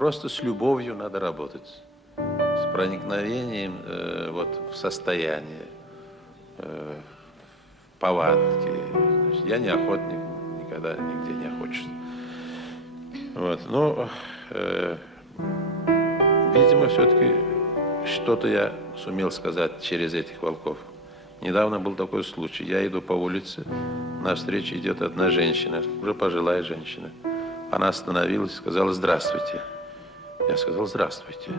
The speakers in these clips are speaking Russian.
просто с любовью надо работать, с проникновением вот, в состояние, в повадки. Значит, я не охотник, никогда нигде не охочусь. Вот, но, видимо, все-таки что-то я сумел сказать через этих волков. Недавно был такой случай. Я иду по улице, навстречу идет одна женщина, уже пожилая женщина. Она остановилась и сказала: «Здравствуйте». Я сказал: «Здравствуйте».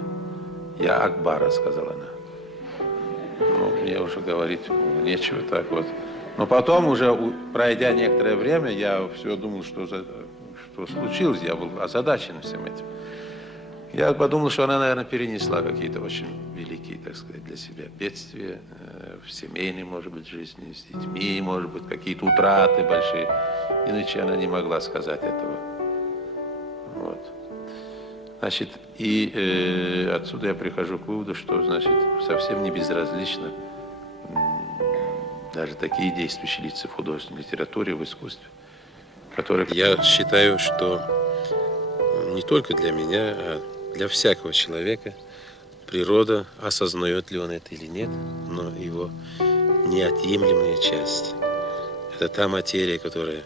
«Я Акбара», сказала она. Ну, мне уже говорить нечего так вот. Но потом, уже пройдя некоторое время, я все думал, что случилось. Я был озадачен всем этим. Я подумал, что она, наверное, перенесла какие-то очень великие, так сказать, для себя бедствия в семейной, может быть, жизни, с детьми, может быть, какие-то утраты большие. Иначе она не могла сказать этого. Вот. Значит, и отсюда я прихожу к выводу, что, значит, совсем не безразлично даже такие действующие лица в художественной литературе, в искусстве, которые... Я считаю, что не только для меня, а для всякого человека природа, осознает ли он это или нет, но его неотъемлемая часть. Это та материя, которая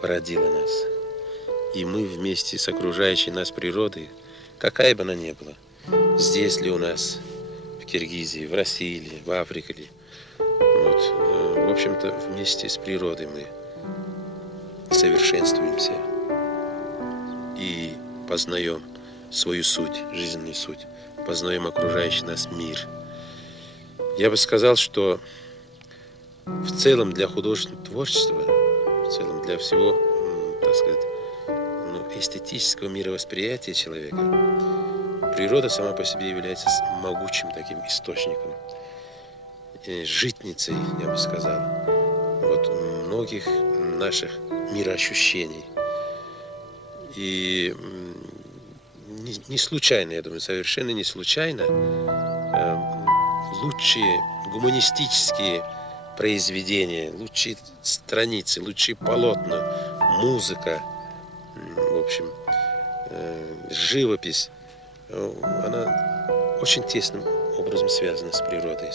породила нас. И мы вместе с окружающей нас природой, какая бы она ни была, здесь ли у нас, в Киргизии, в России или в Африке ли, вот, в общем-то, вместе с природой мы совершенствуемся и познаем свою суть, жизненную суть, познаем окружающий нас мир. Я бы сказал, что в целом для художественного творчества, в целом для всего, так сказать, эстетического мировосприятия человека, природа сама по себе является могучим таким источником, житницей, я бы сказал, вот многих наших мироощущений. И не случайно, я думаю, совершенно не случайно лучшие гуманистические произведения, лучшие страницы, лучшие полотна, музыка, в общем, живопись, она очень тесным образом связана с природой,